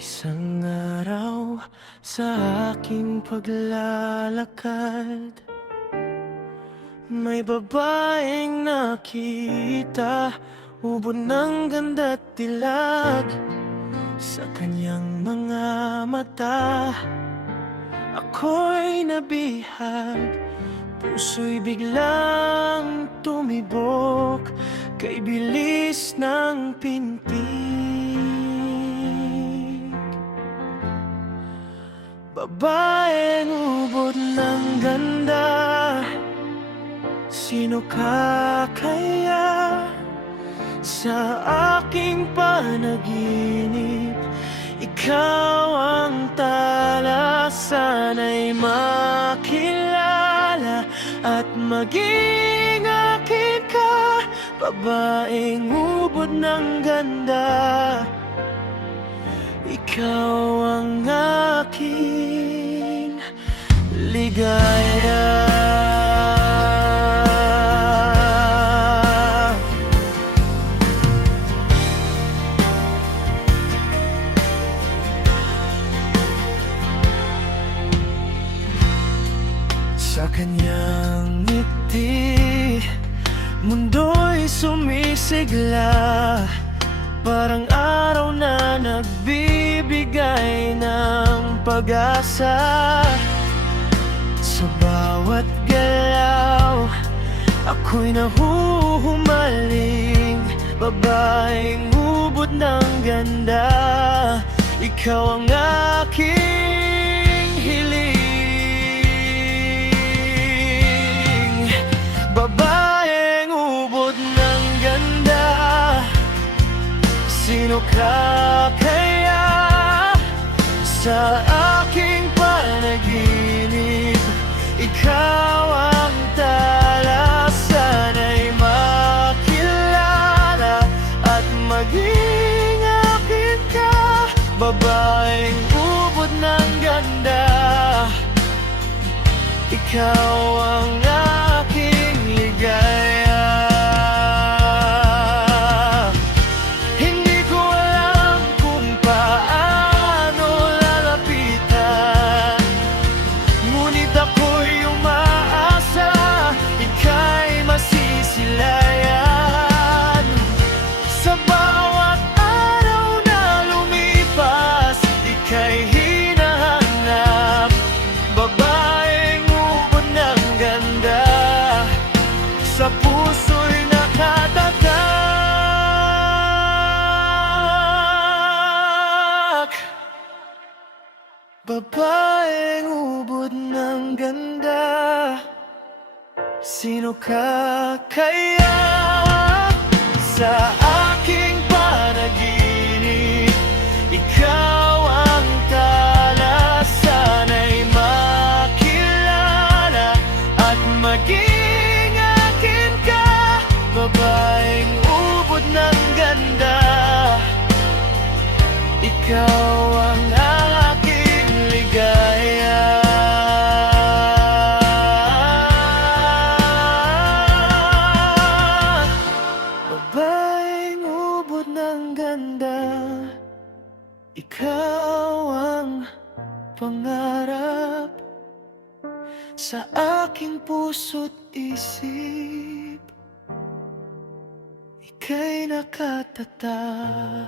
Isang araw sa aking paglalakad, may babaeng nakita, ubod ng ganda't dilag sa kanyang mga mata. Ako'y nabihag, puso'y biglang tumibok kay bilis ng pintig. Babaeng ubod ng ganda, sino ka kaya? Sa aking panaginip, ikaw ang tala. Sana'y makilala at maging akin ka. Babaeng ubod ng ganda, ikaw ang aking ligaya. Sa kanyang ngiti, mundo'y sumisigla, parang araw na nagbibigay ng pag-asa. Sa bawat galaw, ako'y nahuhumaling. Babaeng ubod ng ganda, ikaw ang aking hiling. Babaeng ubod ng ganda, sino ka kaya? Sa aking panaginip, ikaw ang tala. Sana'y makilala at maging akin ka. Babaeng ubod ng ganda, ikaw ang aking ligaya. Hindi ko alam kung paano lalapitan, ngunit ako'y umaasa, ika'y masisilayan. Sa bawat araw na lumipas, ika'y hinahanap. Babaeng ubod ng ganda, sa puso'y nakatatak. Babaeng ubod ng ganda, sino ka kaya? Sa aking panaginip, ikaw ang tala. Sana'y makilala at maging akin ka. Babaeng ubod ng ganda, ikaw ang aking ligaya. Babaeng ubod ng ganda, ikaw ang pangarap sa aking puso't isip. Ika'y nakatatak.